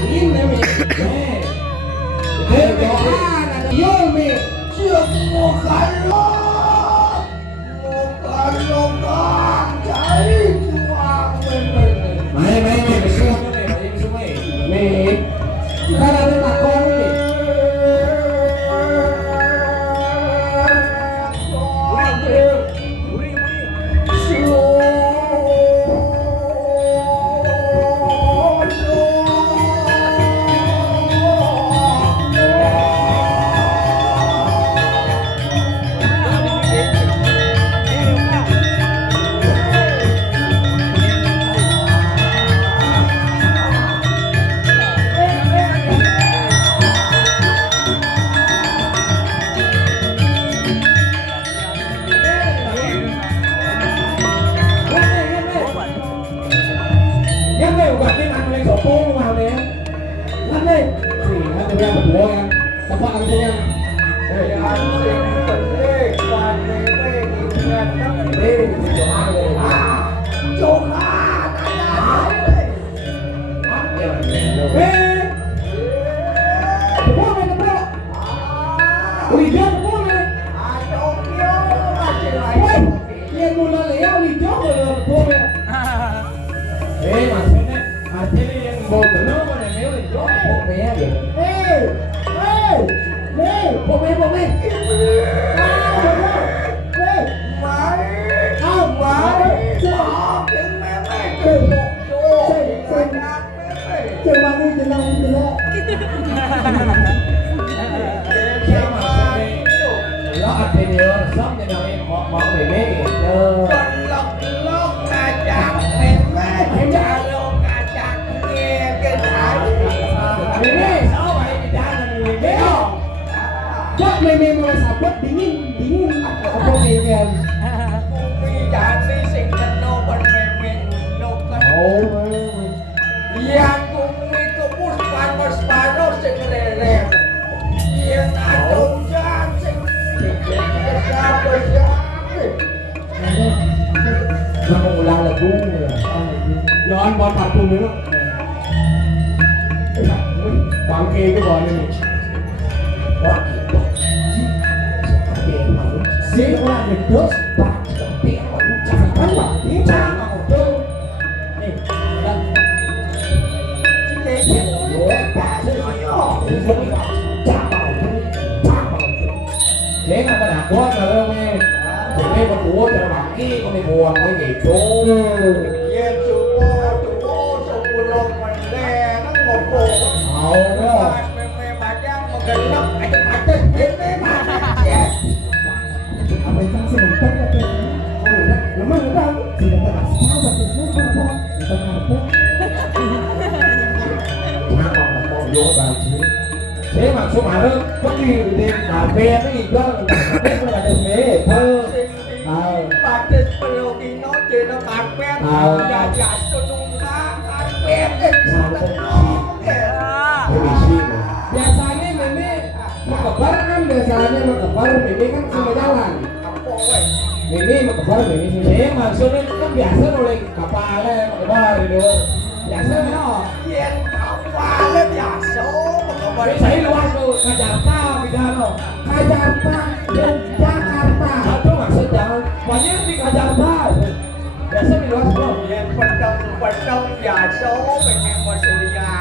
dingin ya mi. Yo mi. Chưa mua khăn lo càng cháy choang mình Mày xuống mày. Kita ada takon mi. Meme mau sabut dingin apa meme jangan rising no ban meme no kan yang kumi kebus panas panas sekelele yang ada hujan siapa nó ulang laguย้อนบอลตัดปุ่มเลยวางเกมก็บอลนี่Sẽ là được đốt bạc trong tiền của những chẳng bắn bảo tiếng cha mà của tôi Này, đăng Chính thế thì lúa cả sẽ nói nhỏ thì sẽ bị bảo cha bảo tôi Thế mà đã có rồi đâu nghe Thì mấy con búa cho bảo kia con này buồn cái gì chú Yên chú bố lông mình đè nó một cổ Mẹ bà Giang mà gần lắm anh bà chết hết đấy mà chết Apa yang saya minta ke memang tahu tidak ada sahabat itu apa kita mampu kenapa mau yo baju thế mà số mà đó có gì đi cà phê cái gì đó biết là được mẹ thơ bà chết bây đi nói chuyện nó cà phê dạ cho đúng cà phê cái sao nó biasanya meme mau kebar kan biasanya mau kebar meme kan sama jalan meme mau kebar meme sini maksudnya kan biasa oleh kapal mau kebar gitu biasa no yên kapal biasa mau kebar saya luas tuh ke Jakarta beda no ke Jakarta Jakarta itu maksudnya banyak di Jakarta biasa di luas tuh yên Padang biasa pengen Australia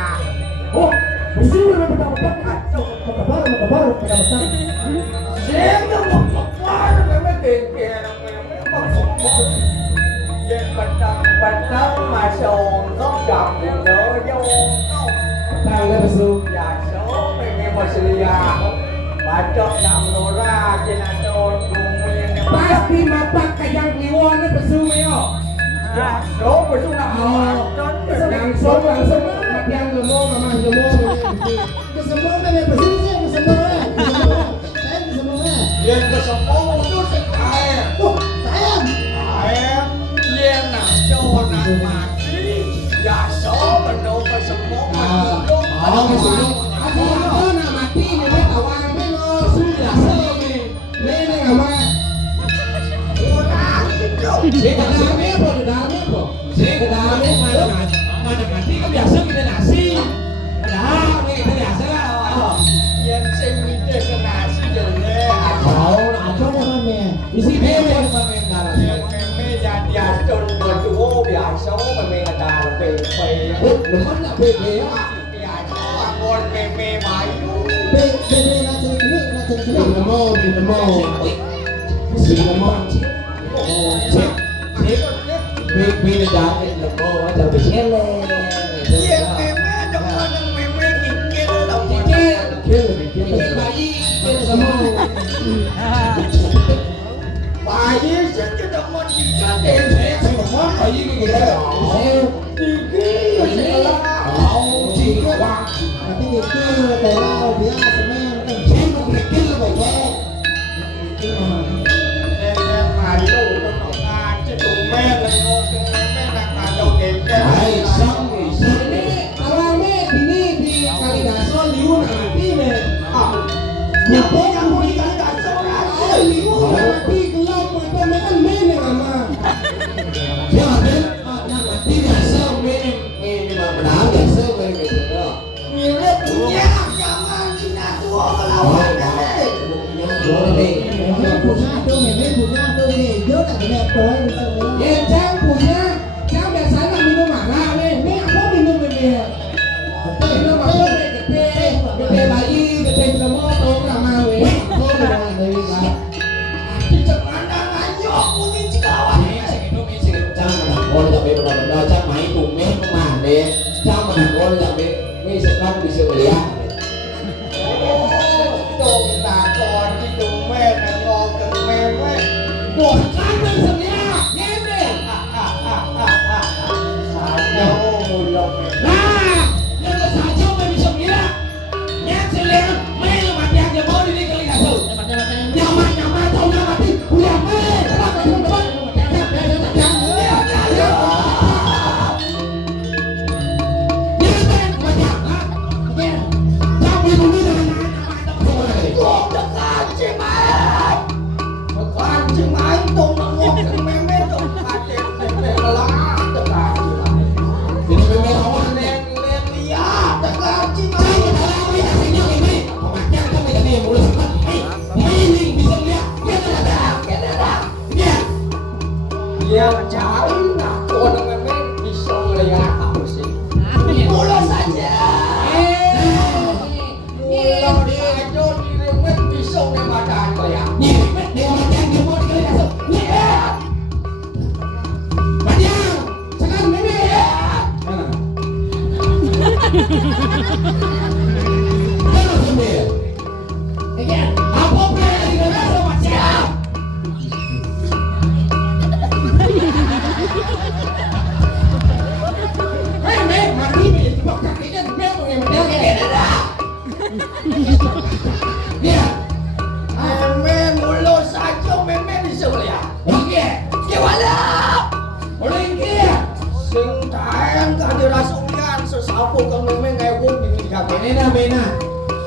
oh mesti memang betul mau kebar Riêng nó một quá nó mới tiền kìa nó mới một Dân bạch tâm mà sồn có gặp thì đỡ vô tay lên xuống Và số mình nghe một sự Bà chốt nằm đồ ra trên là đồ pasti mata yang kliwon itu pesumeo số của chúng nằm langsung yang gemuk memang gemuk Ke semua kan yang bersih sih ke semua. Saya ke semua. Dân có sống bố chút sẽ tài Saya. Em Dân nằm cho nằm mà chí Và số mình đâu có sống bố mình lúc Ako na mati ni may kawan ni mo sudah sami lene kama Dami po. Dami mana mati kan biasa kita nasi. Ada xấu mà mẹ là đà là về về đừng mất là về về á dài xấu à con về về mày Bebe na chân nước na chân nước. Bình mô Bình mô chết vì đã là mô á giờ bị chết lên Mẹ mẹ trong con mẹ mẹ kịp kia nó đồng chết chết bà y chết là mô bà với sẽ cho đồng con gì cho tiền thế sao mà món bà y cái gì đó thì kia rồi sẽ là không chỉ có qua Tapi itu kalau dia semen. chết không thể kia vậy thôi mày đâu trong lòng ta chứ tụi mẹ là ngon mẹ đặt mà đầu tiền cái ai xong thì xong awalnya ini di Kalidaso liu mati me Nyapa yang mau dikatakan seorang liu mati gelap mata makan mene mama dia ada mati biasa mene mene mama dah biasa mene gitu Mirip punya jangan Cina tua melawan Memang punya tu, memang punya tu ni. Dia tak kena toy macam ni. Jang punya, Jang biasanya minum mana nih? Ini apa minum ini? Minum apa nih? Gede bayi, gede semua tuh sama weh. Tuh dengan dari kan. Cicak mana nganyok mungkin cikawan Jang mana? Kalau tak benar-benar Jang main bumi kemana deh? Jang mana? Kalau tak benar, sekarang bisa lihat. Tụi ta con chứ tụi mẹ là ngon cần mẹ mẹ Buat kan sebenarnya, nghe deh. Sao mùi lòng mẹ Nah, yang saja main bisa melihat. Yang selain main lemat yang dia mau di kali kasut. Nyaman tahu nama ti, udah main. Cuộc được ăn chị mày Được ăn chị mày tụi nó ngon cần mẹ mẹ tụi ăn chị mẹ là lá Được ăn chị mày Ini memang awak Lên lên đi á Được ăn chị mày Dia cari nak kau dengan mẹ bisa melihat apa sih Mula saja Mula dia jauh di mẹ bisa melihat kau ya Mẹ mula saja mẹ bisa melihat Gimana? Sing tayang ka dirasukan sesapu kang meme ngewong di kaki. Ini dah bena.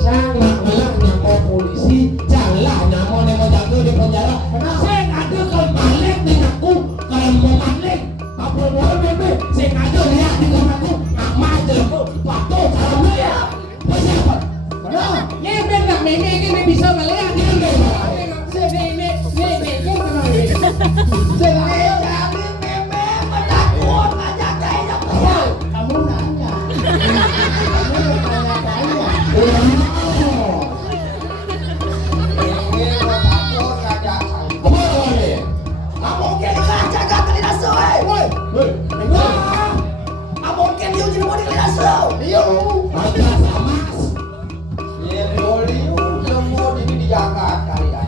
Jangan malah nyampe polisi, janganlah nyampe mau jago di penjara. Saya ada kalau balik dengan aku, kalau mau balik, apa mau bebe? Saya ada lihat dengan aku, nama jelko, waktu kalau lihat, siapa? Ini benar meme ini bisa melihat dengan bebe. Saya ini kan kenal ini. Saya Jadi meme menakut ngajak saya dokter. Kamu nanya. Kamu tanya-tanya. Meme menakut ngajak saya. apa namanya? Nggak mungkin ngajak gak ke dinas soe. Nggak mungkin dia jadi mau di dinas soe. Dia Baca sama. Dia mau di Jakarta ya.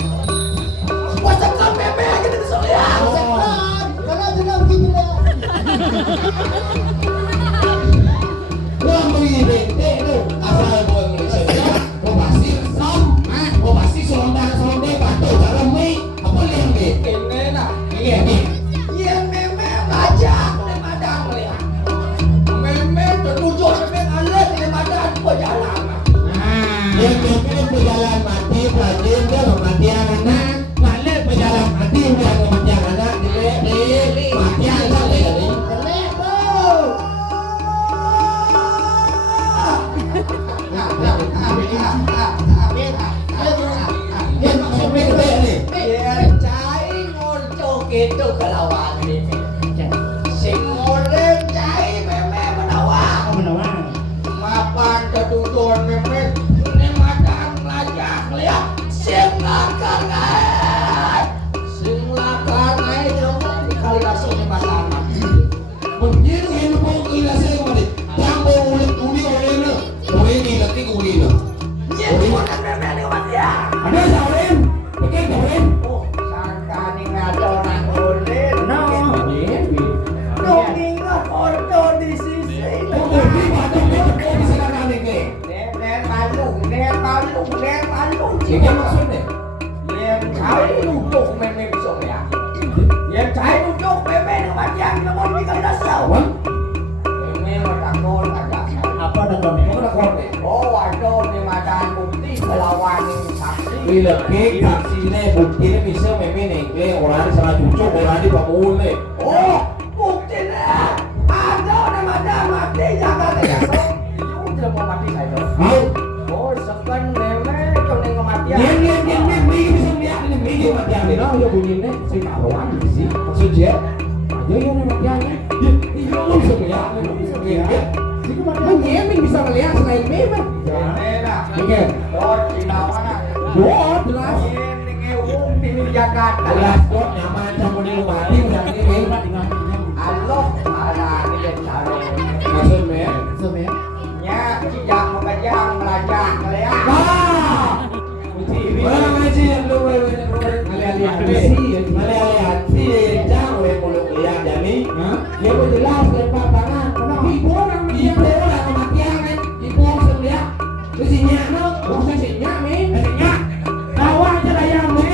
Wasakan meme aja di soe ya. Kalau tidak begini lah. Gua beli bete lu asal gua Indonesia gua pasti som gua pasti sonda batu dalam mie apa yang di Ini nah. iya nih Iya meme ngajak di madang melihat. Meme tertuju meme ngalet di madang berjalan. dia pikir berjalan mati rajin dia kematian anak ngalir berjalan mati dia kematian anak di matian kali ini Kelek tu. dia maksud bete nih Iya, cai ngol joget itu kelawan ini. Sing ngol Kon memet ini macan lajak lihat sing lakar ay sing lakar ay dong kali langsung ini macan Menjir ini pun kira saya kembali. Jangan ulit kuli oleh na. Oleh ni lagi kuli na. jadi makan memet ini macan Ada jauhin. Pakai jauhin. oh sangka nih ngado orang ulin dong ingat ordo di sisi Oh, di mana ni? Di sana ni ke. nen malu Ini maksudnya. yang cai duduk memet bisa ya yang cai duduk memet ini macan namun tinggal dasar Wan. memet macan gol agak Apa ada kau? Kau nak kau ni. oh waduh ini macan bukti melawan ini saksi Bila kek taksi ni bukti ni bisa memang ni orang di sana cucuk orang di pamul ni. oh bukti nih ada macan mati jaga jaga itu tidak mau mati saya Mau? oh sekan memet kau nih kematian Ni bisa lihat ni video matian ni. Nah, dia bunyi ni saya tak tahu ni sih. Maksud dia, aja yang matian ni. Dia bisa lihat ni. Jika matian ni bisa melihat selain memang. memet Oke. Dor Cina mana Doa jelas. ini ngewung di Jakarta Jelas kok nyaman campur di rumah ni dan ini. Allah ada di Bentaro Maksudnya. Semua. nya kijang mengajang melajak kalian Wah. Orang ngaji yang lu lihat si jangan oleh mulut lihat jadi. Dia pun jelas lepas tangan. Ibu orang kematian kan. Ibu orang seliak. Terus si nyak no, bukan si nyak ni. Nyak. Tawa aja lah yang ni.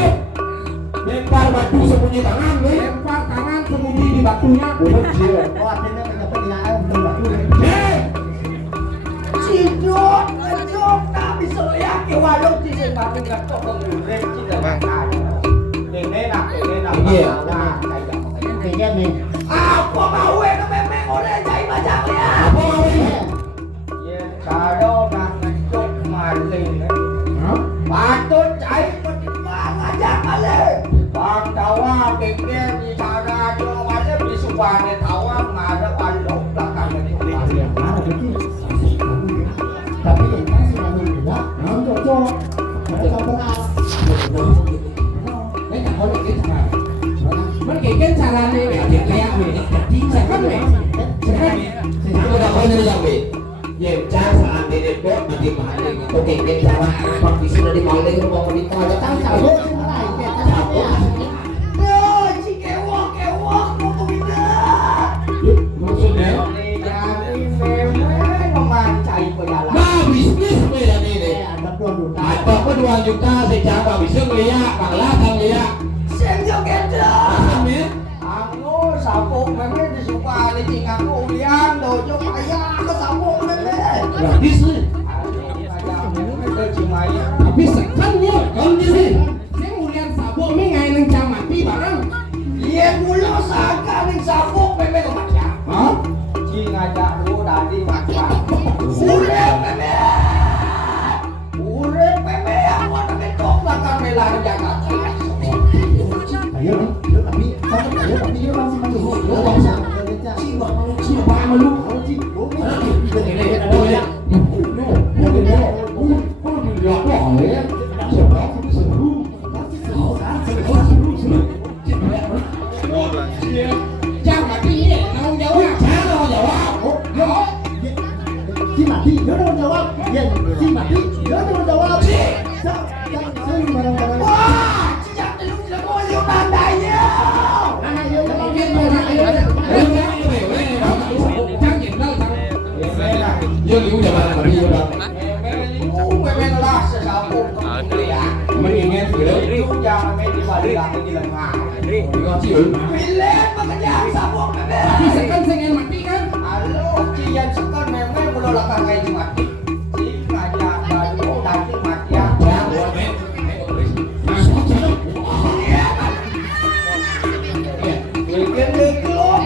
Lempar batu sembunyi tangan ni. Lempar tangan sembunyi di batunya. Oh, akhirnya mendapat nilai berbatu. Cidot, ngejok, tak bisa lihat ke warung di sini nggak kok pengurus tidak makan. Ini nak, Iya. Kayaknya nih. Apa mau yang memang oleh cai macam lihat? Apa mau ini? Ya, kado nak ngejok maling. Patut cai pertimbang aja kali. Bang tawa kengkeng di sana jual ada di Subane tawa ada alok belakang ini. Tapi yang kasih lalu juga, cocok. Ada campur Kan caranya dia kayak ni. Sekarang ni. Aku dah kau ni sampai. Ye, jangan saat ini buat nanti maling. Okey, kita cara apa di sini di maling rumah kita ada tahu tahu. Yo, si kewok mau kemana? Maksudnya? Jadi memang memancai pejalan. Nah, bisnis beda ni ni. ada produk. Apa pun 2 juta secara bisa melihat, bangla kan lihat. Senjo keda. Maksudnya? Aku sabuk memang disuka ni cing aku ulian dojo ayah aku sabuk memang. Gratis ni. Tapi sekarangnya kalau ni ni, saya mulian sabuk ni ngai nang cang mati barang. Iya mulu saka ning sabuk memang kematian. Hah? Cing aja lu tadi macam. Urep memang. Urep memang aku nak kok bakal melar Jakarta. Ayo, tapi dia masih malu. Dia bangsa. Ciba malu. Si mati, dia dah jawab. Ya, si mati, dia dah jawab. Wah, sejak dulu tidak mau lihat tandanya. Memang lah sesabuk kemuliaan. Itu jangan main di balik lagi di lengah. Pilih pekerjaan sabuk memang. Halo, cian sekan memang menolakkan kayak mati. Si ngajak baju tadi mati ya. Iya kan? Bikin dikeluar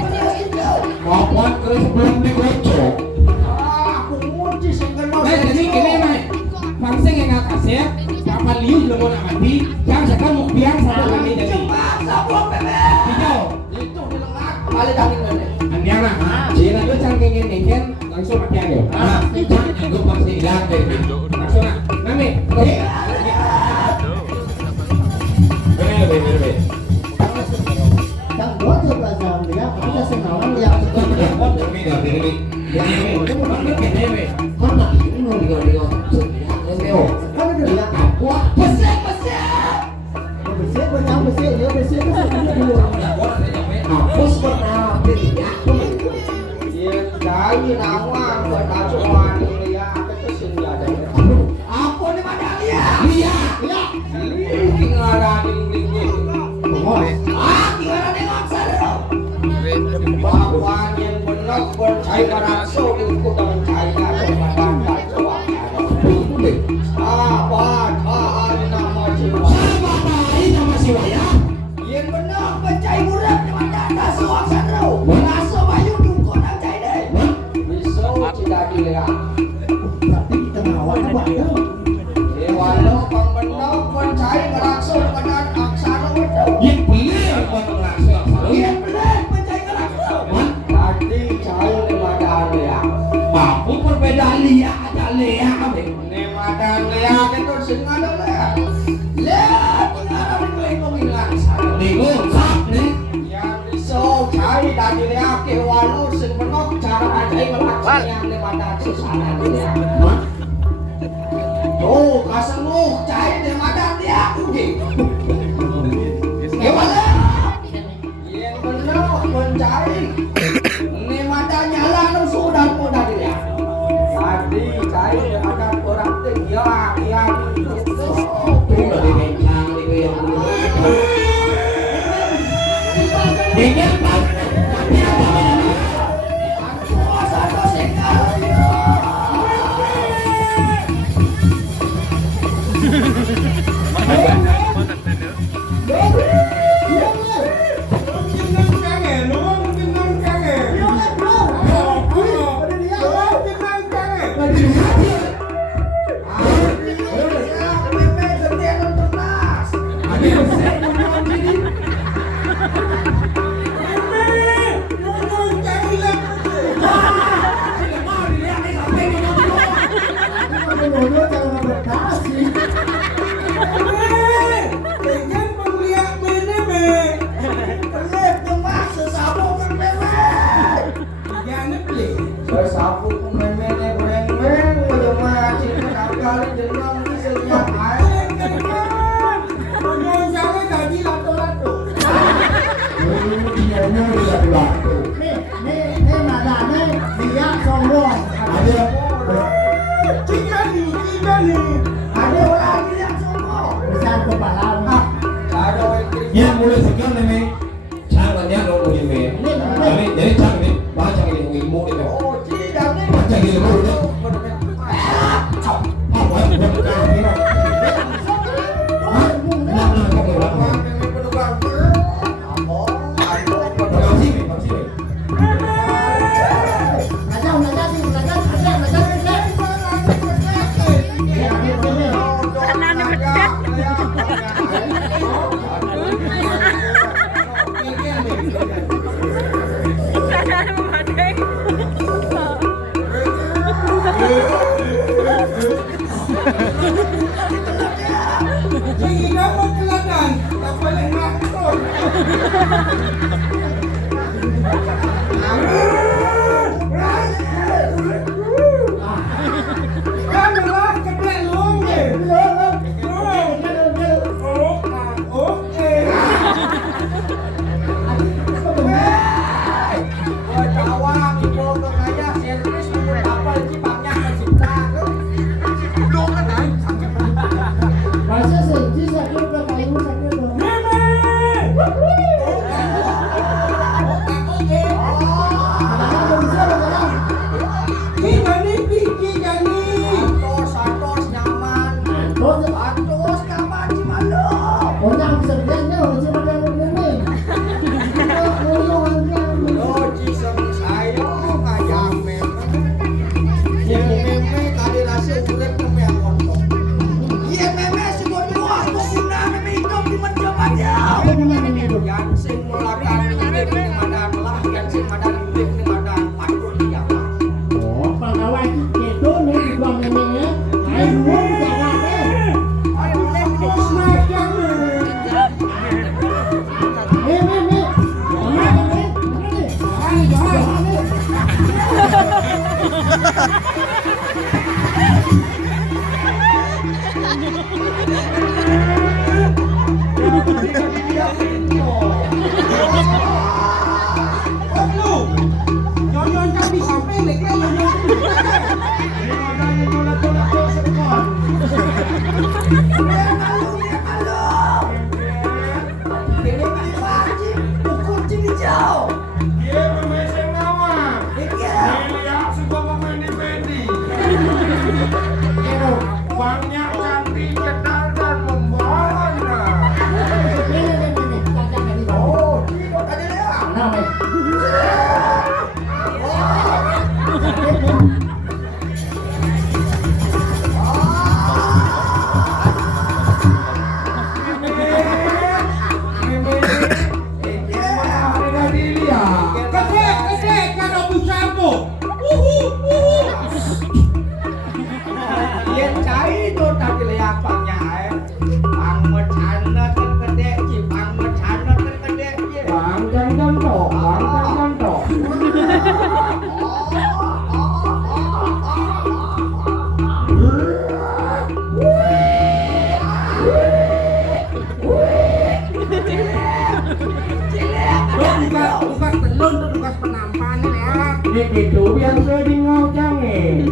aku muji sengkeno. Cepat sabuk memang. Itu di lengah kembali daging memang. Anh em à, chị là đứa trang kinh nghiệm này khen langsung pakai aja. Gue pasti hilang deh. Langsung ah, nami. Bener. Chẳng có được là giờ thì á, chúng ta sẽ nói là giờ không có được là mình xếp với nhau, mình xếp nhớ mình xếp cái sự như luôn. Cái như nào ngoan, gọi ta cho ngoan đi ya, cái sinh ra đấy. Apa ni mana dia? Dia. Tinggal ada di tinggal nengok sana. Bahwa yang benar percaya pada so di kudang percaya kepada Tuhan. Apa nama jiwa? Nama jiwa ya? Yang benar percaya murah kepada Tuhan sana. Merasa bayu di kudang percaya deh. Bisa tidak dilihat. Berarti kita ngawal apa ya? Walau pembentuk percaya ngerangsur dengan aksara itu. Yang benar ngerangsur. Yang benar percaya ngerangsur. Tadi cahaya lima dalia. Apa perbedaan lihat ada lihat. Lima dalia itu sengaja lihat. Lihat tinggal melengkung ngerangsur. Lengkung sah nih. Yang risau cahaya dari lihat ke walau sebenarnya cara percaya ngerangsur yang lima dalia susana lihat. Oh, kasenguk cahaya di mata dia pergi. Gimana? Yang benar mencari. Ini mata nyala dan sudah mudah dia. Tadi cahaya di mata orang tinggi ya. Udah dimencang di yang dia yang mulai sekian nih, cangannya lo mulai nih. Jadi cangan nih, baca yang ilmu nih. Oh, tidak nih. Baca ilmu nih. Apa yang berkata ini? Masa sih, bisa kita kayu sakit dong. dua jangan deh. Macam ni. Nyon kami sampai lekas banyak cantik cetar dan membahana. Oh, tidak ada dia. Tugas telun tu tugas penampan ni ya. Ini itu yang sering ngocang ni.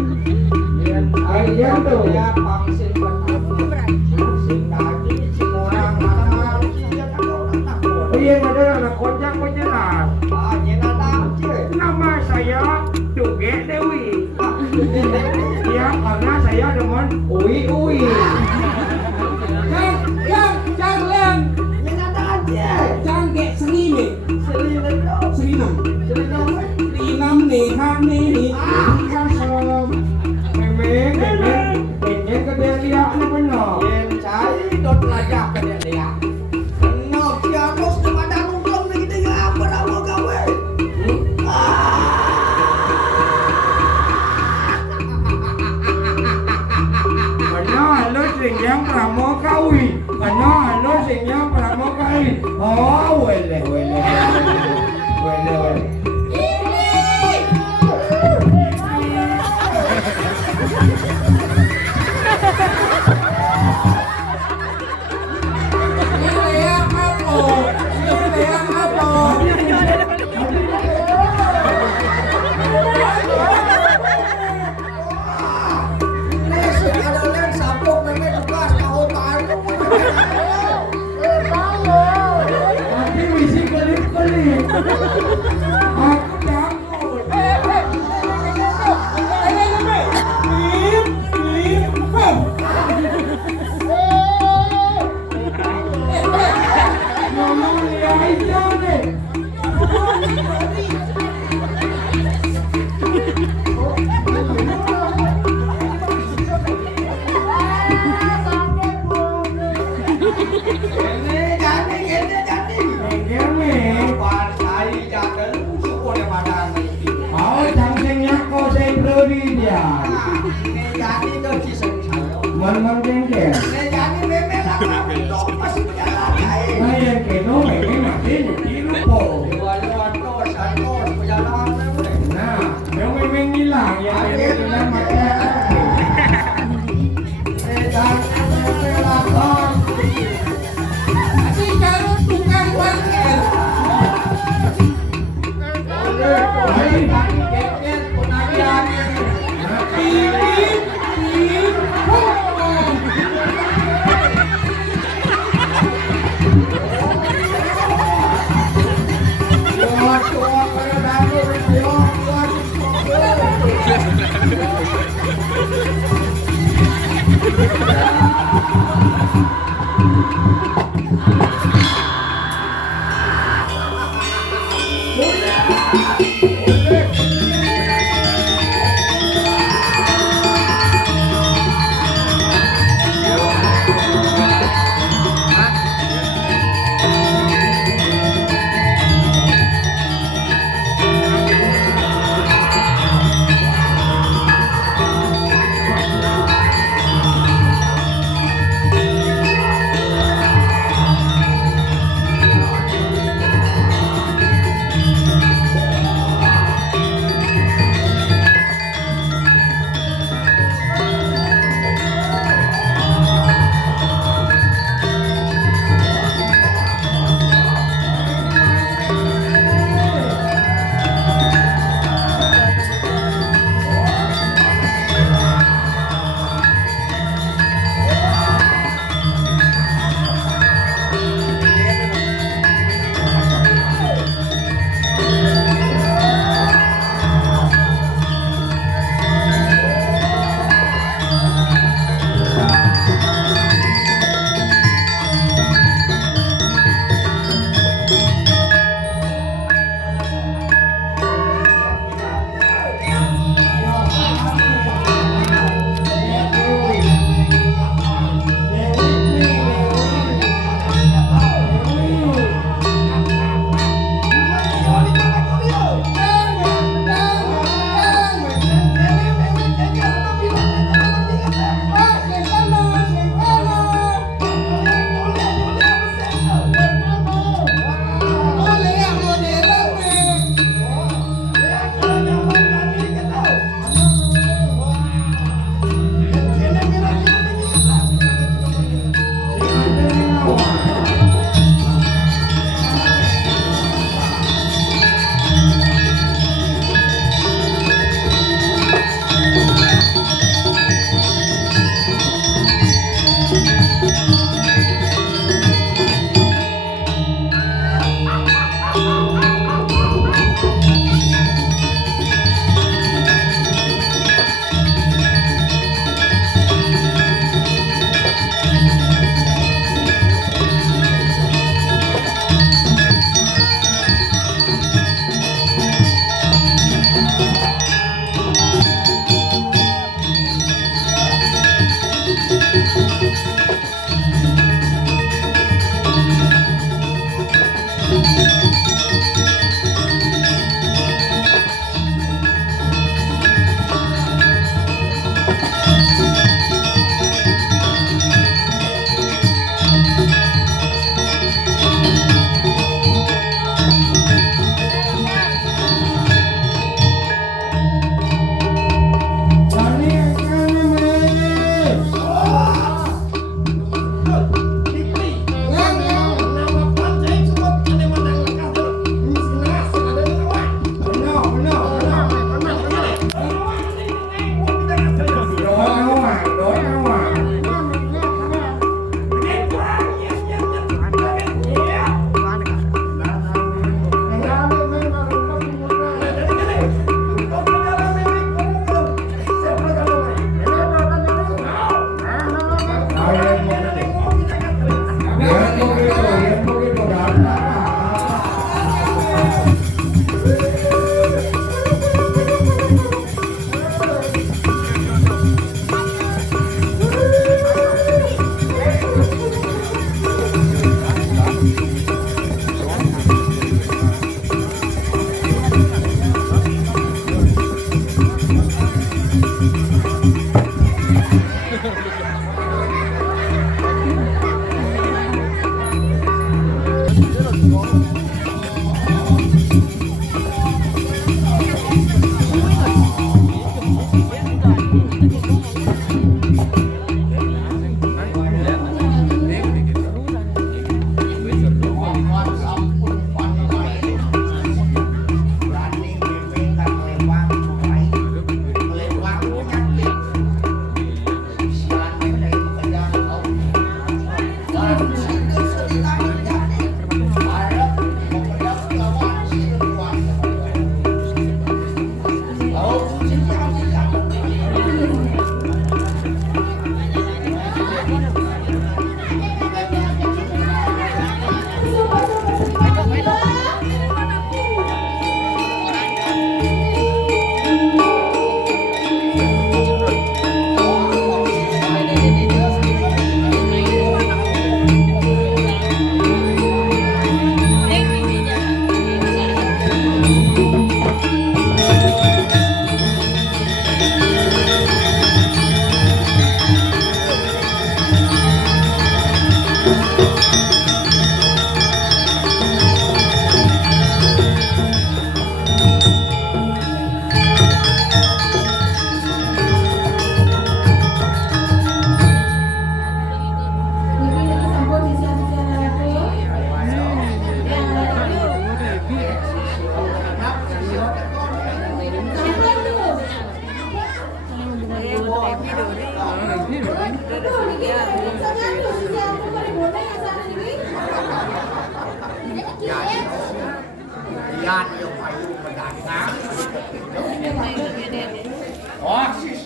Ayam tu. Ya pangsin penampan. Pangsin daging semua orang malam dia tak takut. Iya ada anak kocang penjelas. Ah, dia nak tahu je. Nama saya Duge Dewi. Ya karena saya demen ui. Jangan. Dia nak tahu je. Jangan get seni ni. Seni nam. Seni nam ni ham ni. Ham som. Memang ke dia lihat ni benar. Yang cari dot lajak ke dia. Nak dia terus dengan dalam dong ni kita ya apa nama gawe. Benar lu sing pramukawi. Benar lu sing pramukawi. Oh, wele. Tapi misi kelip-kelip. Aku takut. Ngomong dia hijau ni. Man jengkel. Saya kena mati nyuci lupa. Nah, yang memang hilang yang hilang mati.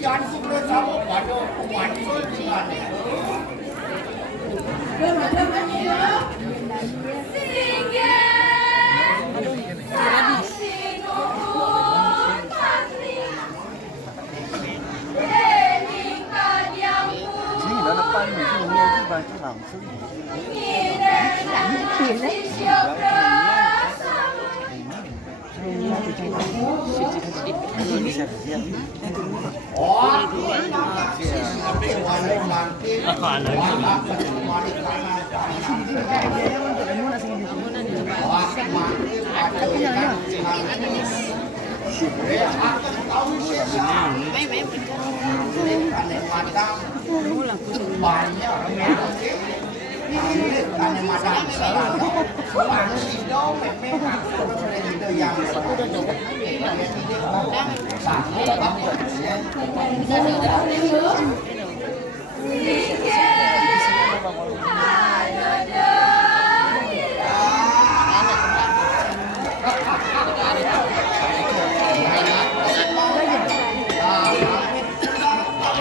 Hãy subscribe cho kênh Ghiền Mì Gõ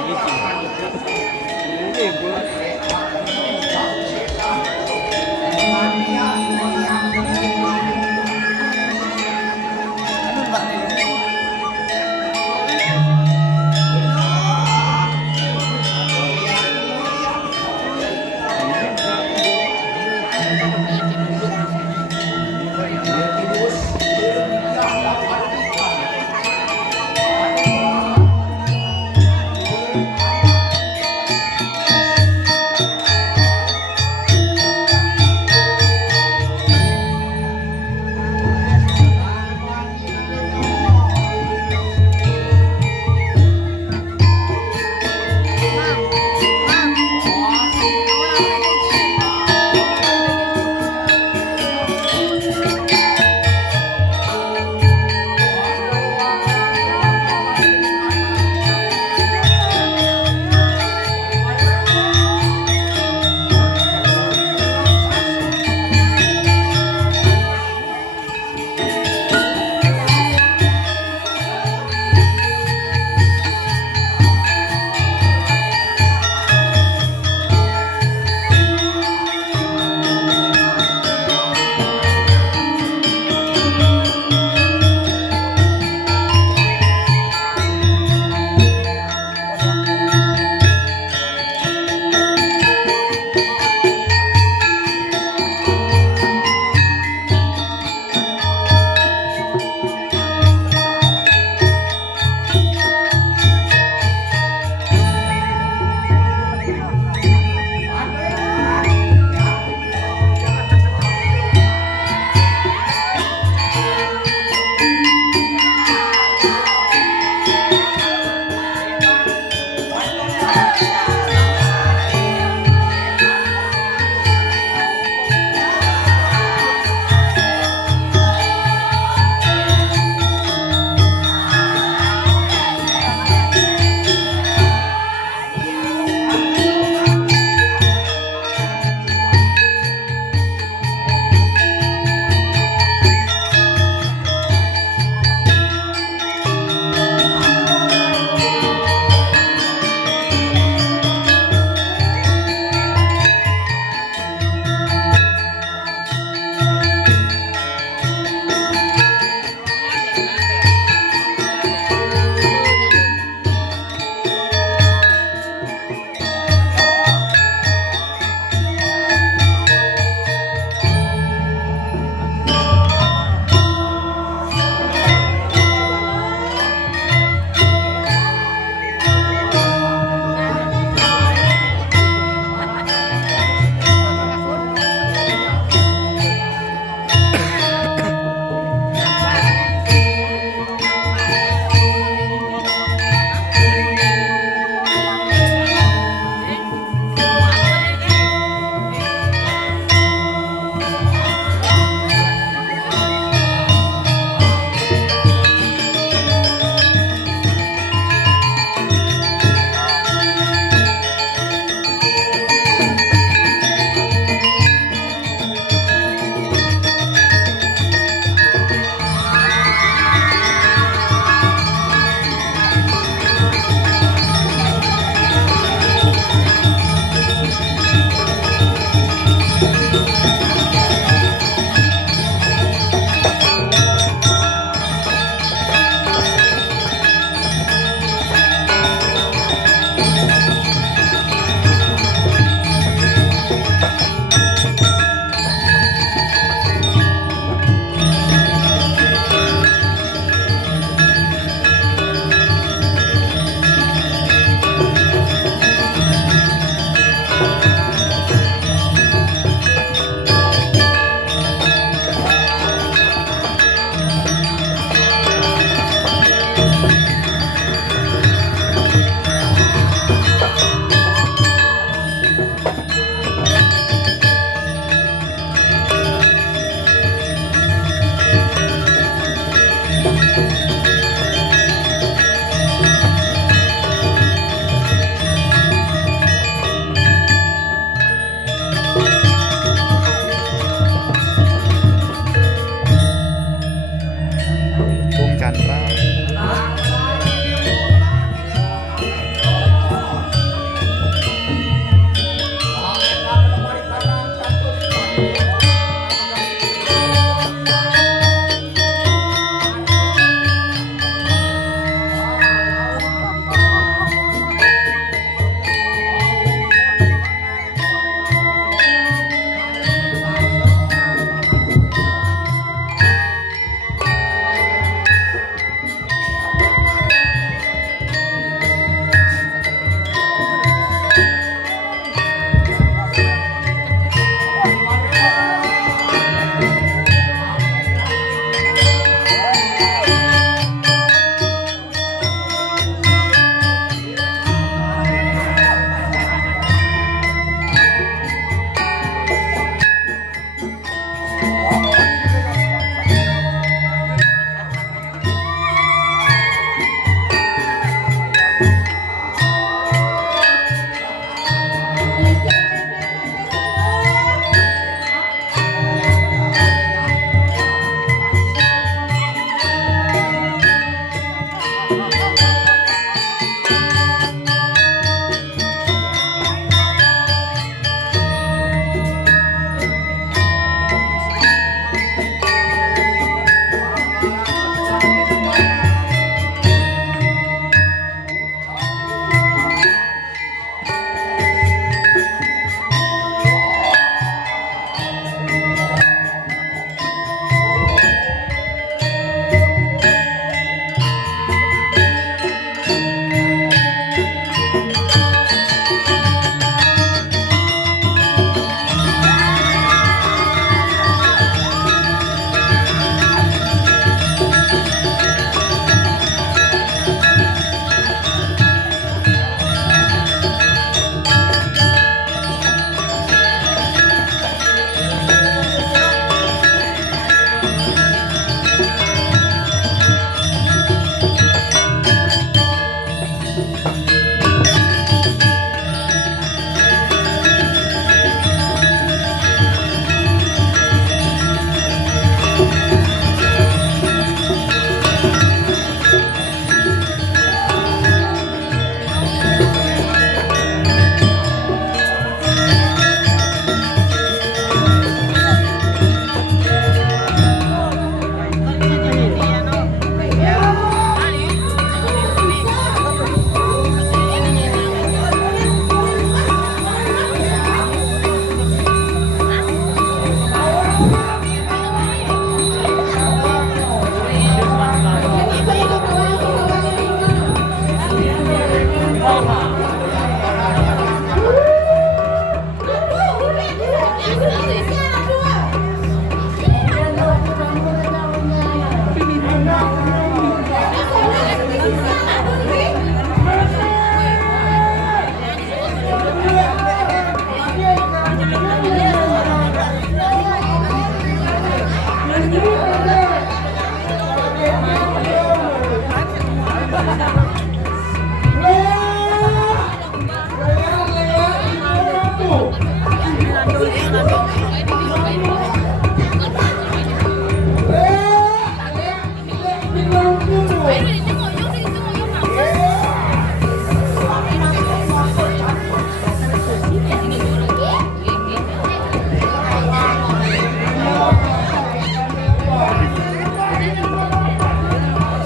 để không bỏ lỡ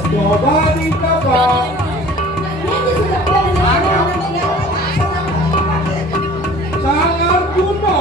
Coba ditebak. Sangar Kuno.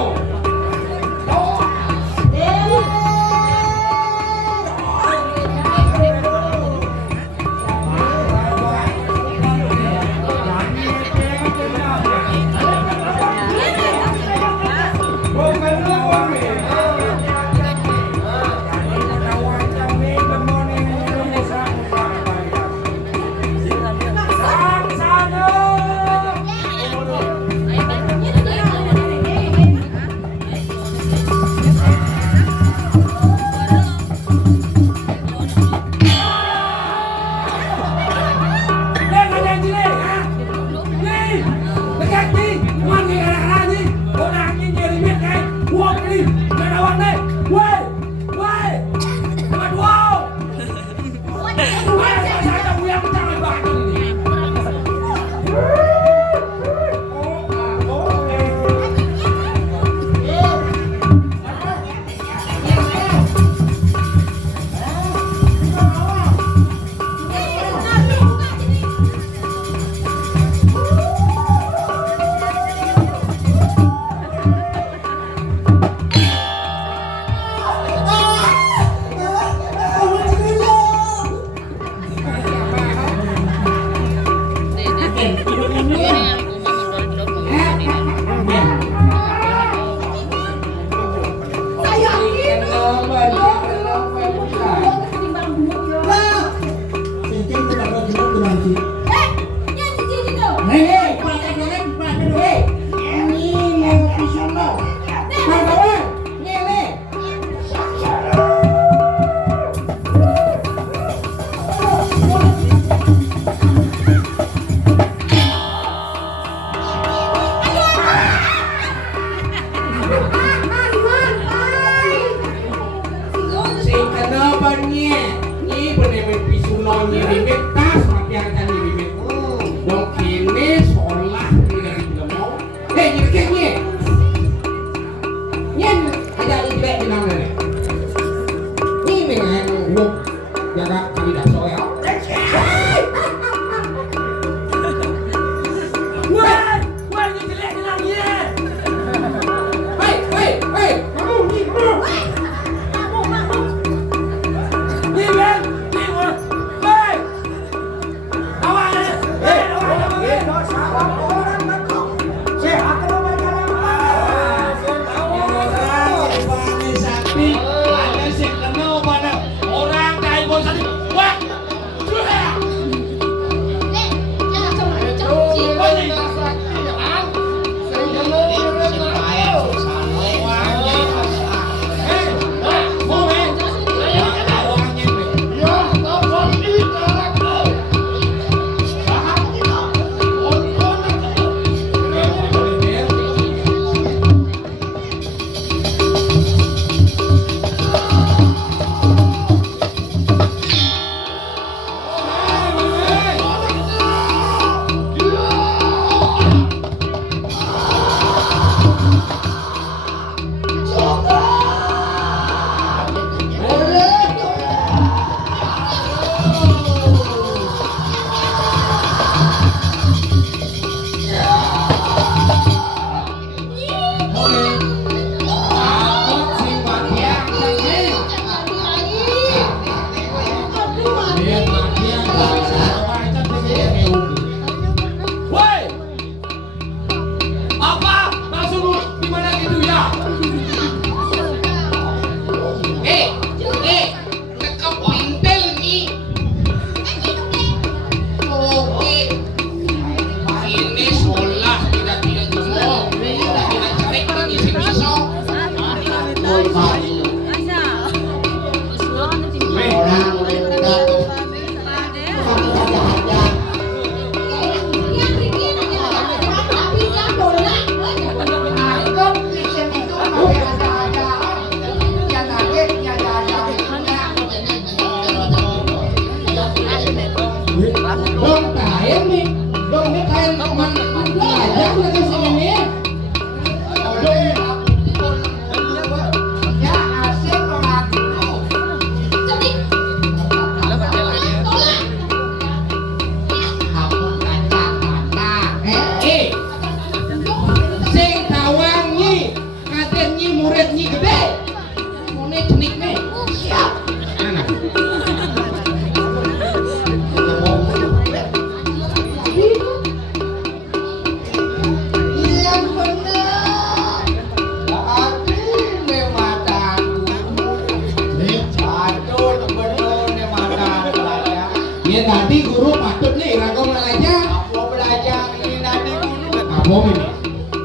ผมini.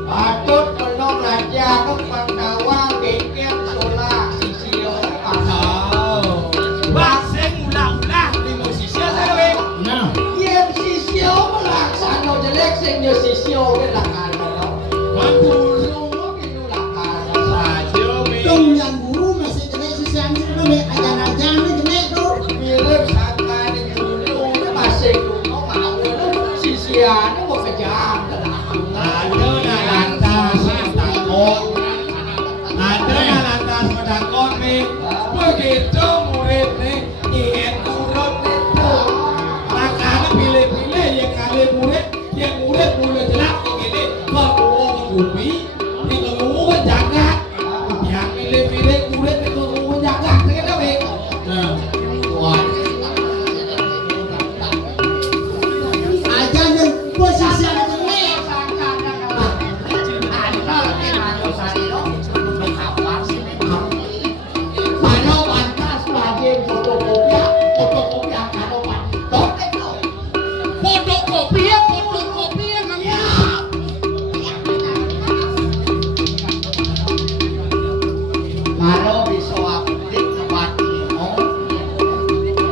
Patut menolong raja ke Pandawa Bengkel Sola Sisio Baseng ulah-ulah di musisi saya weh. Nah, Yen Sisio melaksana jelek sing yo Sisio ke lakan lo. Mampu Semua kinu lakan saja weh. Tung yang guru masih kena sisian itu nih ajar-ajar nih kena tuh. Mirip sangkan dulu masih kuno mau sisiane mau kejam Ada na lantas takut. Ada na lantas takut nih. Begitu murid nih ingin urut itu. Makanya pilih-pilih yang kali murid, yang murid mulai jelas begini. Kalau ngubi, ini kalau jaga. Yang pilih-pilih murid itu jaga, terkena baik. nah, wah. Ajar nih posisi yang kena. Maro bisa update tempat ini.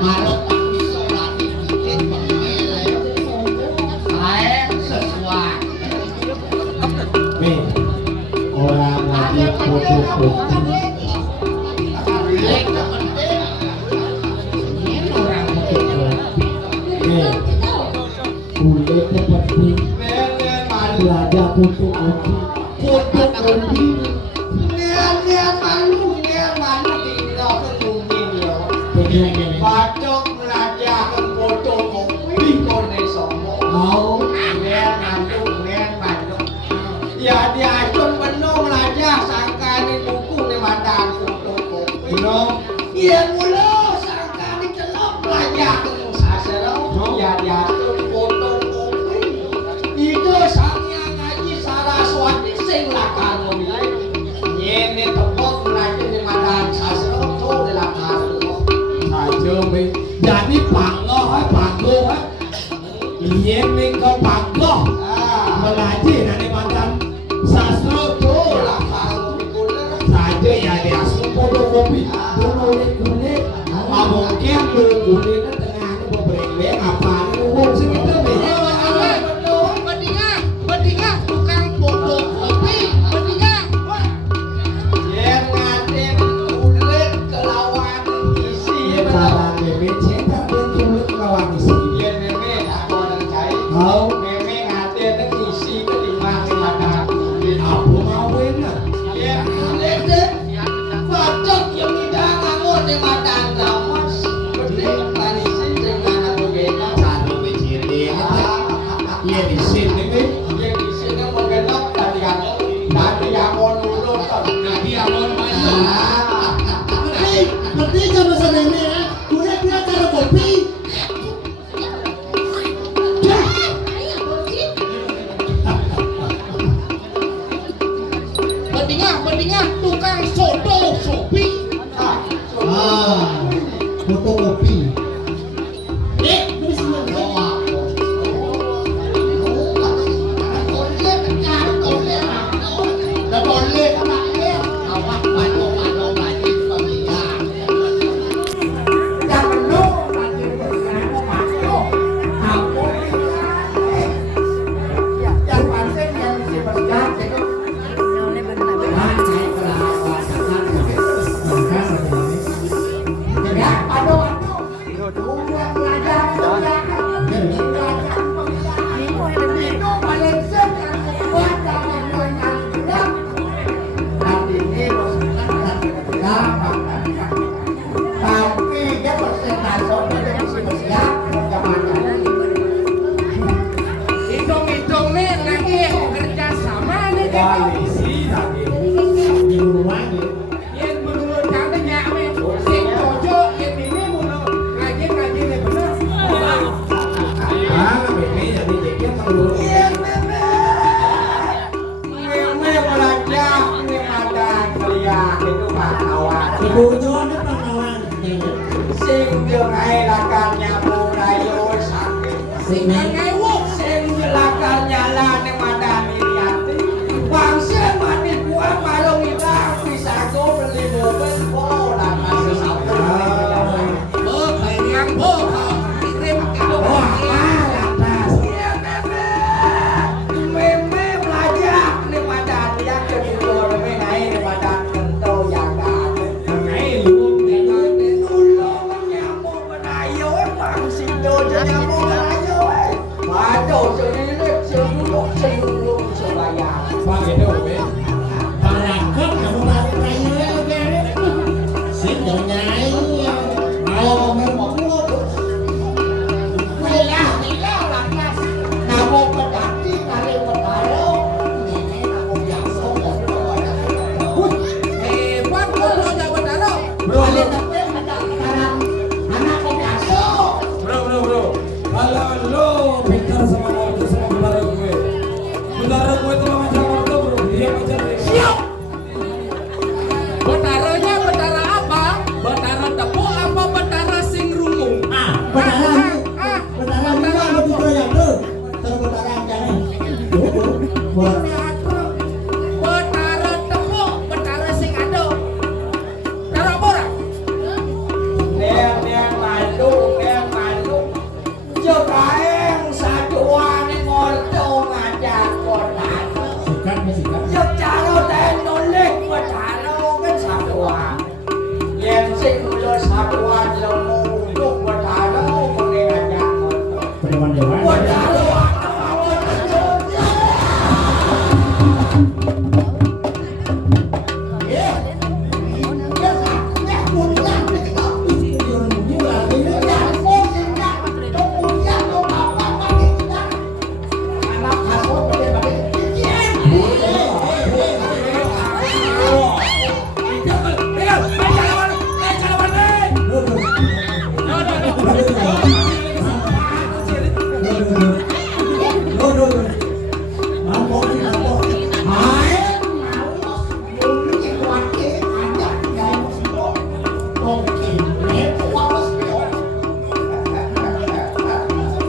Maro bisa update saya sesuai. Nih, orang lagi foto-foto. Lek penting. Ini orang foto-foto. Nih, kulit seperti Nenek malu. belajar foto-foto. Foto-foto. Nenek malu tinggal penunggu dia. Begini. Bacok melajarkan foto kopi kone sombong. Mau Nen nanduk, nen manduk. Ya diacun penuh melajar sangkani buku ni mandang foto kopi. Iya mula sangkani celok melajar ketemu sasero. Ya diacun foto kopi. Itu sangnya ngaji Saraswati sing lakan mobil. Ini tepuk melajar ni mandang sasero tuh di lakan. Aja weh. Jadi panggoh, panggoh. Iya nih kau panggoh. Mengaji nanti mantan sastra tuh saja ya dia asup fotokopi kulit mungkin lu kulit tengah itu berbeda apa lu segitu beda Bedingan tukang fotokopi. Bedingan. Yang ngatin kulit kelawan isi barang bebek cetak dan kulit lawan isi Yang meme tak boleh cai mau Meme ngatin isi kelima mata kulit apa mau enak Yang kulit deh Bacok yang tidak ngangut di mata gamas Bedek panisi dengan aku beda satu bejiri iya di sini nih Yang di sini menggenap tadi yang mau nulung nabi amun maju Berarti sama sama ini ya. Kulit dia cara kopi. Bedingan tukang soto sopi. Fotokopi. Terus hitung-hitung nih lagi kerja sama nih koalisi lagi yang menurut katanya sing jojo yang ini menurut ngaji nih bener. bebek jadi jeknya perlu Yang meme belajar ini ada kuliah itu kawan Ibu Jono kawan. sing jengai lakarnya murayo sakit Sing ngai sing jelakan nyala ning madani bayar. Bang itu be. Barakat kamu balik kayaknya oke. Sip jangan nyai. Ayo ngomong ngomong. Milah rakyat. Namo pedati kali pedalo. Ini namo biasa Hebat ngobrolnya Betaro. Bro, Kali tapi ada sekarang anak biasa. bro. Halo, pintar sama waktu sama saudara gue. Saudara gue itu macam waktu bro, dia macam siap. Betaronya betara apa? Betara tepuk apa betara sing rungu? Benaran juga begitu ya bro. Terbenaran jangan. Betara tepuk, betara sing ado. Betara apa orang? Đen madu. Cho cái sa chua nên ngồi đâu mà chả còn lại. Cho cha nó tên nó lên mà trả nó cái sa chua. Yên sinh cho sa chua cho nó lúc mà trả nó còn đi mà chả còn. Mà trả nó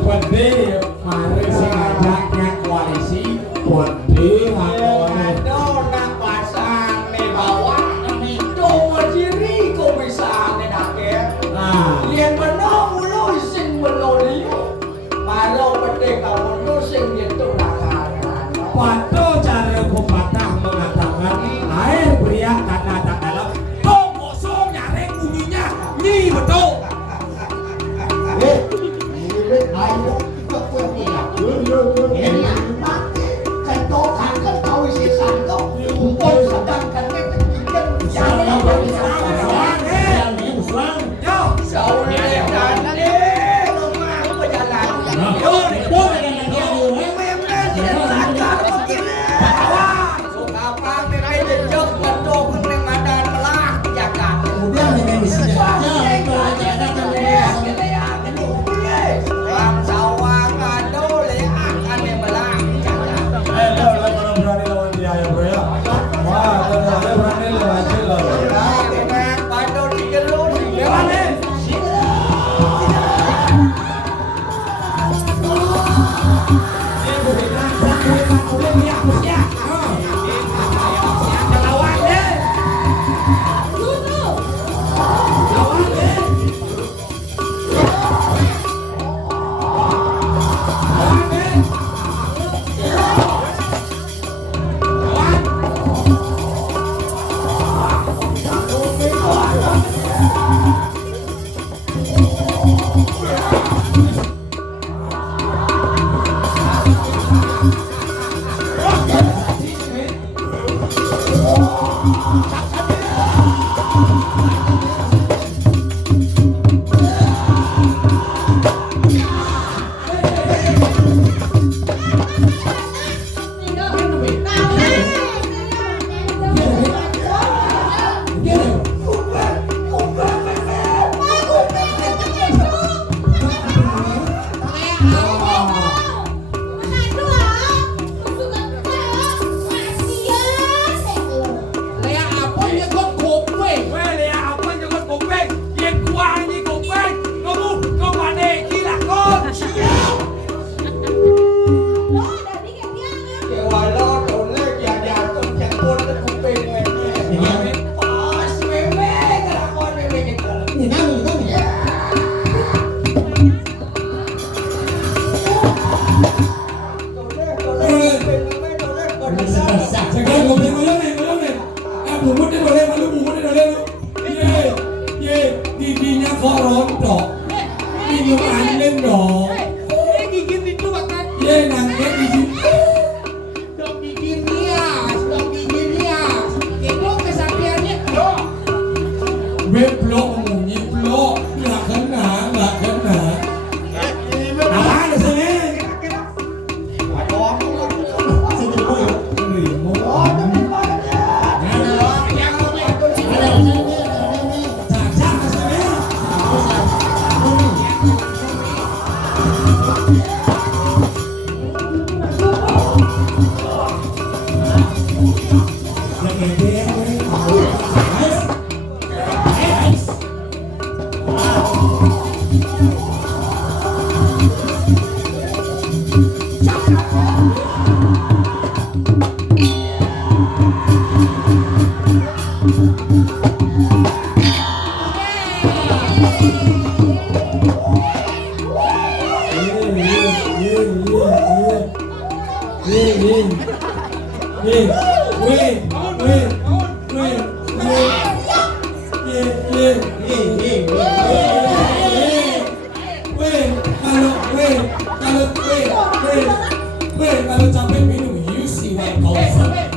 Pede, mari sing ajaknya koalisi. Pede ngakone. Aduh, nak pasang nih bawah. Cuma ciri kok bisa nih nakir. Nah, Liền mà nó mulu sinh mà lồ liu. Mà lâu mà đề cả một nó sinh nhiệt độ là Pado cara pepatah mengatakan air pria karena tak dalam tong kosong nyaring bunyinya nyi betul. Yo, Sao này đàn đi. Nó mang cái nhà làm. Em lên thì nó làm cả nó có kia nè. Số nào mang bên đây thì trước mặt đồ con này mà đàn mà la. Dạ cả. Làm sao hoàng à đâu lấy ác anh em mà la. Dạ cả. berani lawan dia ya bro ya. Wah, berani lawan dia loh. Cái mang bài đồ đi cái lô đi. rontok. Minum angin dong. Gigit itu makan. Ye nangkep di sini. Dok gigit. Kalau capek minum you see what goes on.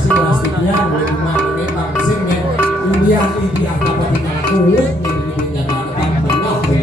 si plastiknya boleh dimana memang singnya kemudian dia dapat kulit ini menyatakan benar